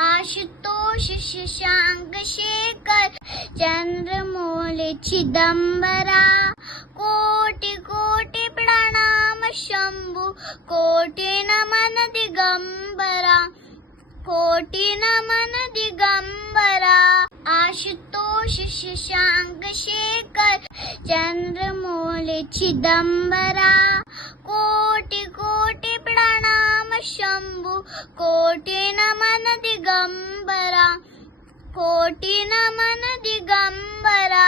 आशुतोष शशांक शेखर चंद्रमौली चिदंबरा। कोटि कोटि प्रणाम शंभु कोटि नमन दिगंबरा। कोटि नमन दिगंबरा। आशुतोष शशांक शेखर चंद्रमौली चिदंबरा। कोटि कोटि प्रणाम शंभु कोटि नमन दिगंबरा। कोटि नमन दिगंबरा।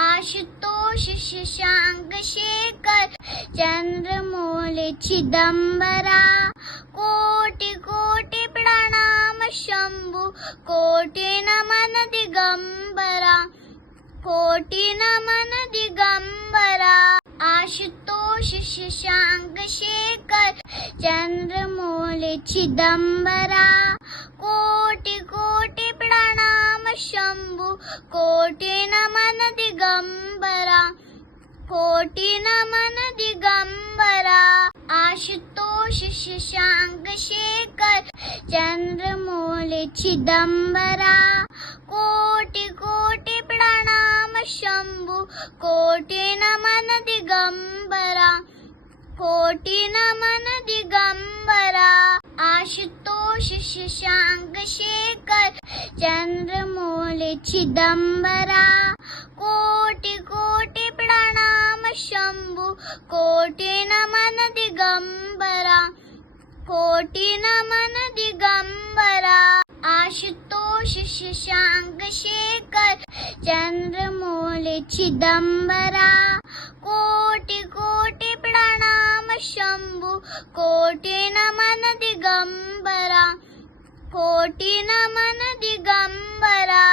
आशुतोष शशांक शेखर चंद्रमौली चिदंबरा। कोटि कोटि प्रणाम शंभु कोटि नमन दिगंबरा। कोटि नमन दिगंबरा। आशुतोष शशांक शेखर चंद्रमौली चिदंबरा। कोटि कोटि प्रणाम शंभु कोटि नमन दिगंबरा। कोटि नमन दिगंबरा। आशुतोष शशांक शेखर चंद्रमौली चिदंबरा। कोटि कोटि प्रणाम शंभु कोटि नमन दिगंबरा। कोटि नमन दिगंबरा। आशुतोष शशांक शेखर चंद्रमौली चिदंबरा। कोटि कोटि प्रणाम शंभु कोटि नमन दिगंबरा। कोटि नमन दिगंबरा। आशुतोष शशांक शेखर चंद्रमौली चिदंबरा। कोटि कोटि प्रणाम शंभु कोटि नमन दिगंबरा। कोटि नमन दिगंबरा।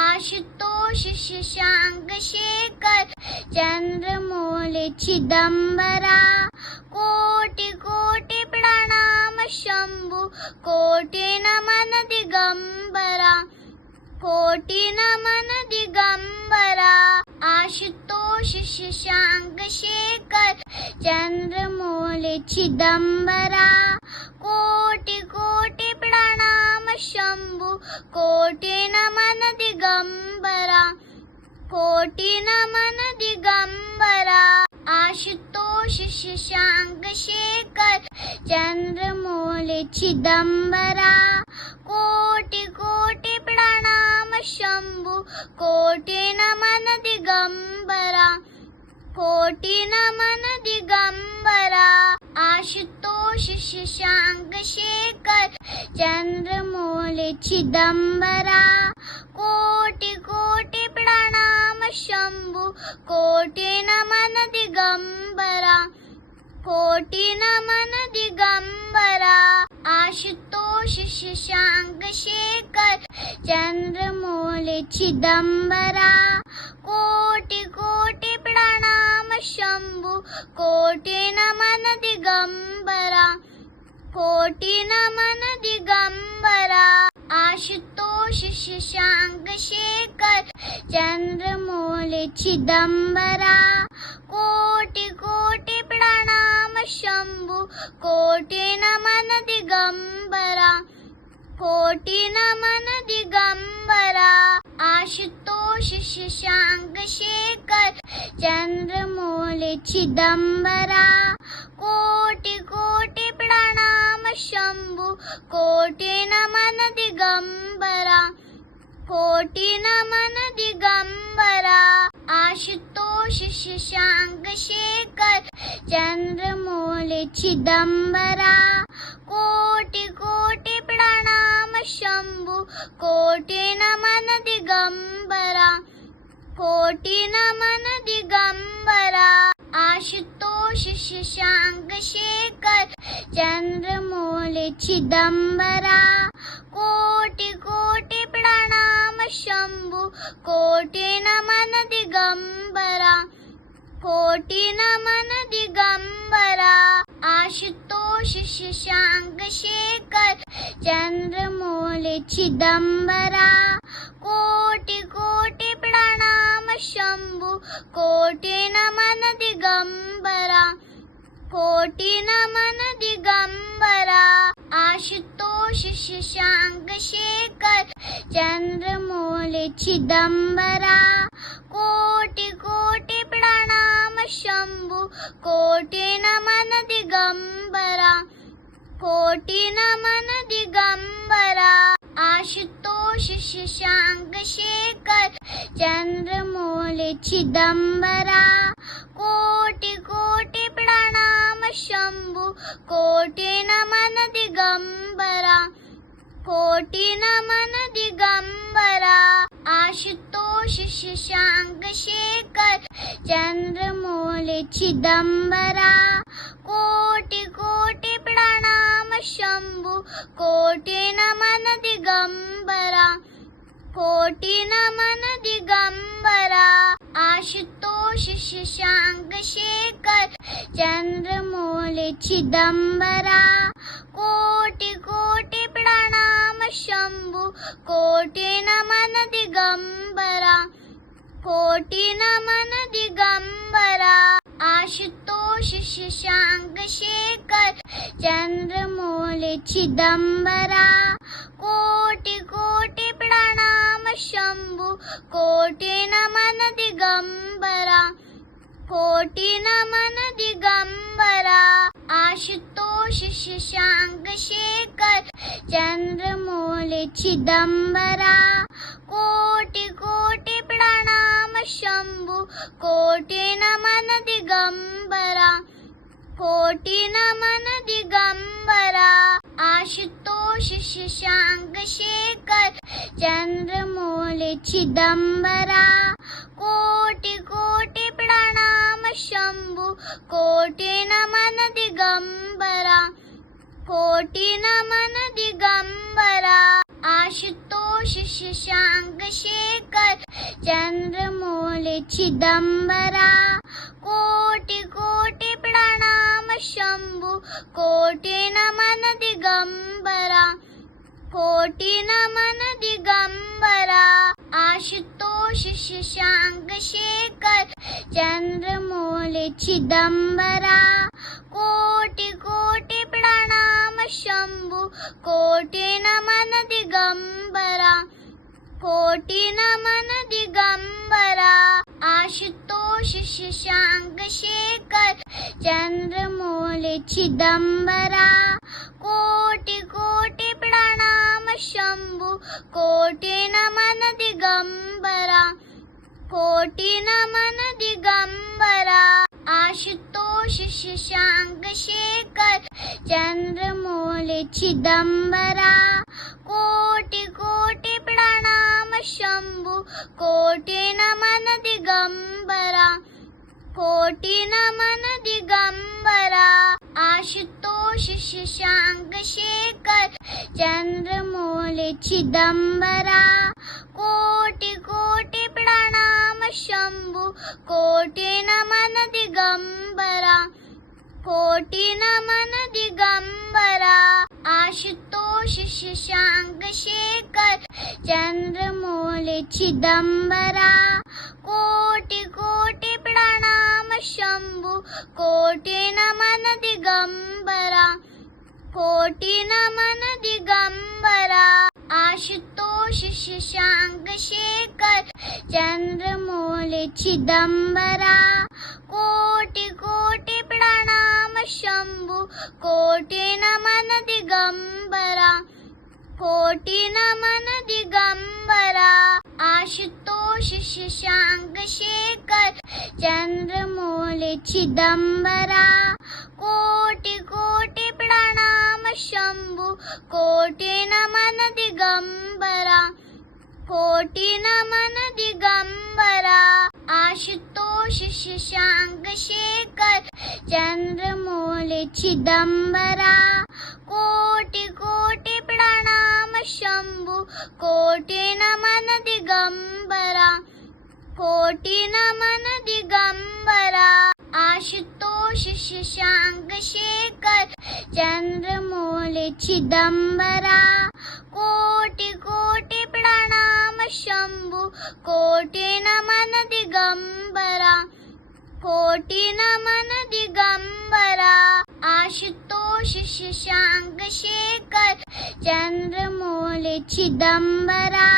आशुतोष शशांक शेखर चंद्रमौली चिदंबरा। कोटि कोटि प्रणाम शंभु कोटि नमन दिगंबरा। कोटि नमन दिगंबरा। आशुतोष शशांक शेखर चंद्रमौली चिदंबरा। कोटि कोटि प्रणाम शंभु कोटि नमन दिगंबरा। कोटि नमन दिगंबरा। आशुतोष शशांक शेखर चंद्रमौली चिदंबरा। कोटि कोटि प्रणाम शंभु कोटि नमन दिगंबरा। कोटि नमन दिगंबरा। आशुतोष शशांक शेखर चंद्रमौली चिदंबरा। कोटि कोटि प्रणाम शंभु कोटि नमन दिगंबरा। कोटि नमन दिगंबरा। आशुतोष शशांक शेखर चंद्रमौली चिदंबरा। कोटि कोटि प्रणाम शंभु कोटि नमन दिगंबरा। कोटि नमन दिगंबरा। आशुतोष शशांक शेखर चंद्रमौली चिदंबरा। कोटि कोटि प्रणाम शंभु कोटि नमन दिगंबरा। कोटि नमन दिगंबरा। आशुतोष शशांक शेखर चंद्रमौली चिदंबरा। कोटि कोटि प्रणाम शंभु कोटि नमन दिगंबरा। कोटि नमन दिगंबरा। आशुतोष शशांक शेखर चंद्रमौली चिदंबरा। कोटि कोटि प्रणाम शंभु कोटि नमन दिगंबरा। कोटि नमन दिगंबरा। आशुतोष शशांक शेखर चंद्रमौली चिदंबरा। कोटि कोटि प्रणाम शंभु कोटि नमन दिगंबरा। कोटि नमन दिगंबरा। आशुतोष शशांक शेखर चंद्रमौली चिदंबरा। कोटि कोटि प्रणाम शंभु कोटि नमन दिगंबरा। कोटि नमन दिगंबरा। आशुतोष शशांक शेखर चंद्रमौली चिदंबरा कोटि कोटि प्रणाम शंभु कोटि नमन दिगंबरा कोटि नमन दिगंबरा आशुतोष शशांक शेखर चंद्रमौली चिदंबरा कोटि कोटि प्रणाम शंभु कोटि नमन दिगंबरा कोटि नमन दिगंबरा आशुतोष शशांक शेखर चंद्रमौली चिदंबरा कोटि कोटि प्रणाम शंभु कोटि नमन दिगंबरा कोटि नमन दिगंबरा आशुतोष शशांक शेखर चंद्रमौली चिदंबरा कोटि कोटि प्रणाम शंभु कोटि नमन दिगंबरा कोटि नमन दिगंबरा आशुतोष शशांक शेखर चंद्रमौली चिदंबरा कोटि कोटि प्रणाम शंभु कोटि नमन दिगंबरा कोटि नमन दिगंबरा आशुतोष शशांक शेखर चंद्रमौली चिदंबरा कोटि कोटि प्रणाम शंभु कोटि नमन दिगंबरा कोटि नमन दिगंबरा आशुतोष शशांक शेखर चंद्रमौली चिदंबरा कोटि कोटि प्रणाम शंभु कोटि नमन दिगंबरा कोटि नमन दिगंबरा आशुतोष शशांक शेखर चंद्रमौली चिदंबरा कोटि कोटि प्रणाम शंभु कोटि नमन दिगंबरा कोटि नमन दिगंबरा आशुतोष शशांक शेखर चंद्रमौली चिदंबरा कोटि कोटि प्रणाम शंभु कोटि नमन दिगंबरा कोटि नमन दिगंबरा आशुतोष शशांक शेखर चंद्रमौली चिदंबरा कोटि कोटि प्रणाम शंभु कोटि नमन दिगंबरा कोटि नमन दिगंबरा आशुतोष शशांक शेखर चंद्रमौली चिदंबरा कोटि कोटि प्रणाम शंभु कोटि नमन दिगंबरा कोटि नमन दिगंबरा आशुतोष शशांक शेखर चंद्रमौली चिदंबरा कोटि कोटि प्रणाम शंभु कोटि नमन दिगंबरा कोटि नमन दिगंबरा आशुतोष शशांक शेखर चंद्रमौली चिदंबरा कोटि कोटि प्रणाम शंभु कोटि नमन दिगंबरा कोटि नमन दिगंबरा आशुतोष शशांक शेखर चंद्रमौली चिदंबरा कोटि कोटि प्रणाम शंभु कोटि नमन दिगंबरा कोटि नमन दिगंबरा आशुतोष शशांक शेखर चंद्रमौली चिदंबरा कोटि कोटि प्रणाम शंभु कोटि नमन दिगंबरा कोटि नमन दिगंबरा आशुतोष शशांक शेखर चंद्रमौली चिदंबरा कोटि कोटि प्रणाम शंभु कोटि नमन दिगंबरा कोटि नमन दिगंबरा आशुतोष शशांक शेखर चंद्रमौली चिदंबरा कोटि कोटि प्रणाम शंभु कोटि नमन दिगंबरा कोटि नमन दिगंबरा आशुतोष शशांक शेखर चंद्रमौली चिदंबरा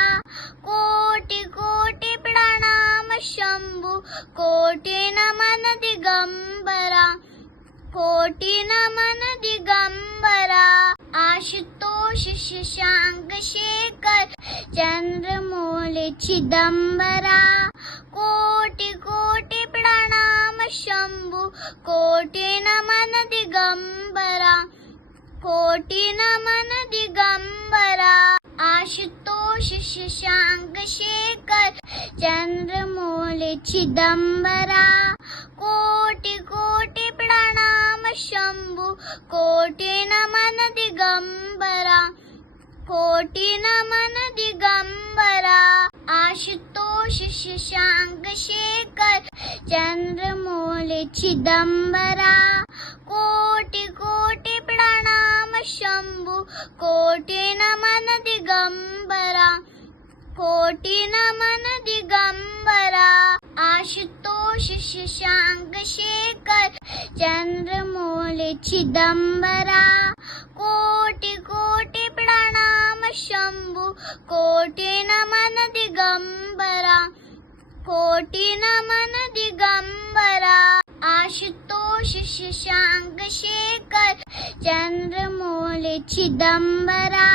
कोटि कोटि प्रणाम शंभु कोटि नमन दिगंबरा कोटि नमन दिगंबरा आशुतोष शशांक शेखर चंद्रमौली चिदंबरा कोटि कोटि प्रणाम शंभु कोटि नमन दिगंबरा कोटि नमन दिगंबरा आशुतोष शशांक शेखर चंद्रमौली चिदंबरा कोटि कोटि प्रणाम शंभु कोटि नमन दिगंबरा कोटि नमन दिगंबरा आशुतोष शशांक शेखर चंद्रमौली चिदंबरा कोटि कोटि प्रणाम शंभु कोटि नमन दिगंबरा कोटि नमन दिगंबरा आशुतोष शशांक शेखर चंद्रमौली चिदंबरा कोटि कोटि प्रणाम शंभु कोटि नमन दिगंबरा कोटि नमन दिगंबरा आशुतोष शशांक शेखर चंद्रमौली चिदंबरा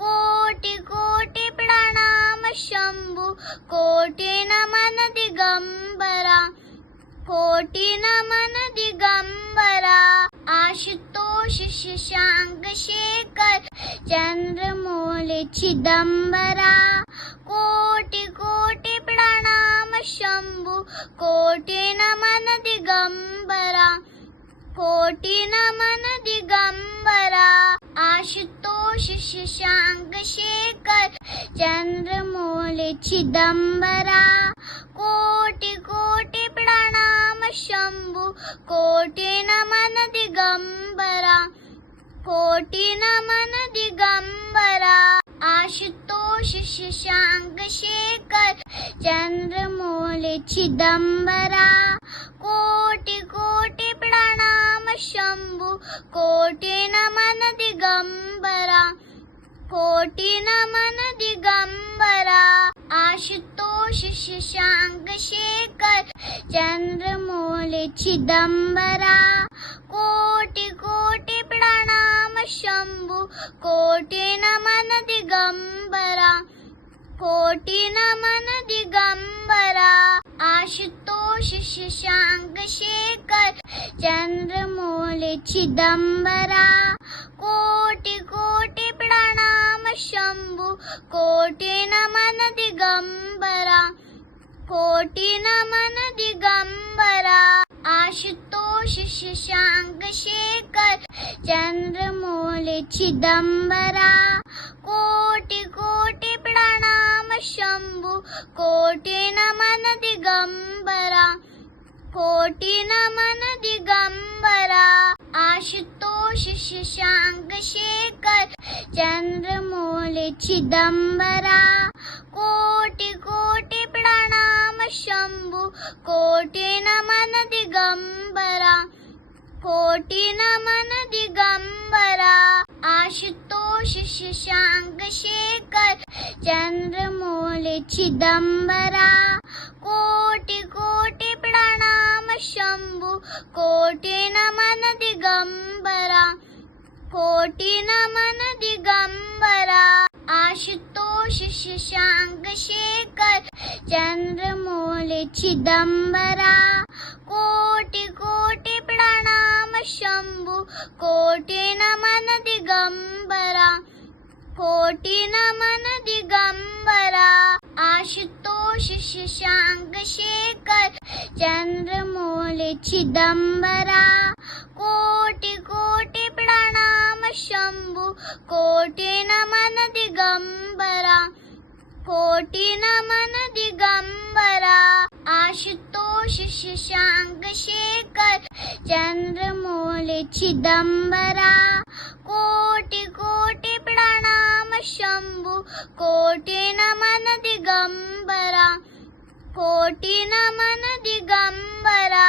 कोटि कोटि प्रणाम शंभु कोटि नमन दिगंबरा कोटि नमन दिगंबरा आशुतोष शशांक शेखर चंद्रमौली चिदंबरा कोटि कोटि प्रणाम शंभु कोटि नमन दिगंबरा कोटि नमन दिगंबरा आशुतोष शशांक शेखर चंद्रमौली चिदंबरा कोटि कोटि प्रणाम शंभु कोटि नमन दिगंबरा कोटि नमन दिगंबरा आशुतोष शशांक शेखर चंद्रमौली चिदंबरा कोटि कोटि प्रणाम शंभु कोटि नमन दिगंबरा कोटि नमन दिगंबरा आशुतोष शशांक शेखर चंद्रमौली चिदंबरा कोटि कोटि प्रणाम शंभु कोटि नमन दिगंबरा कोटि नमन दिगंबरा आशुतोष शशांक शेखर चंद्रमौली चिदंबरा कोटि कोटि प्रणाम शंभु कोटि नमन दिगंबरा कोटि नमन दिगंबरा आशुतोष शशांक शेखर चंद्रमौली चिदंबरा कोटि कोटि प्रणाम शंभु कोटि नमन दिगंबरा कोटि नमन दिगंबरा आशुतोष शशांक शेखर चंद्रमौली चिदंबरा कोटि कोटि प्रणाम शंभु कोटि नमन दिगंबरा कोटि नमन दिगंबरा आशुतोष शशांक शेखर चंद्रमौली चिदंबरा कोटि कोटि प्रणाम शंभु कोटि नमन दिगंबरा कोटि नमन दिगंबरा आशुतोष शशांक शेखर चंद्रमौली चिदंबरा कोटि कोटि प्रणाम शंभु कोटि नमन दिगंबरा कोटि नमन दिगंबरा आशुतोष शशांक शेखर चंद्रमौली चिदंबरा कोटि कोटि प्रणाम शंभु कोटि नमन दिगंबरा कोटि नमन दिगंबरा आशुतोष शशांक शेखर चंद्रमौली चिदंबरा कोटि कोटि प्रणाम शंभु कोटि नमन दिगंबरा कोटि नमन दिगंबरा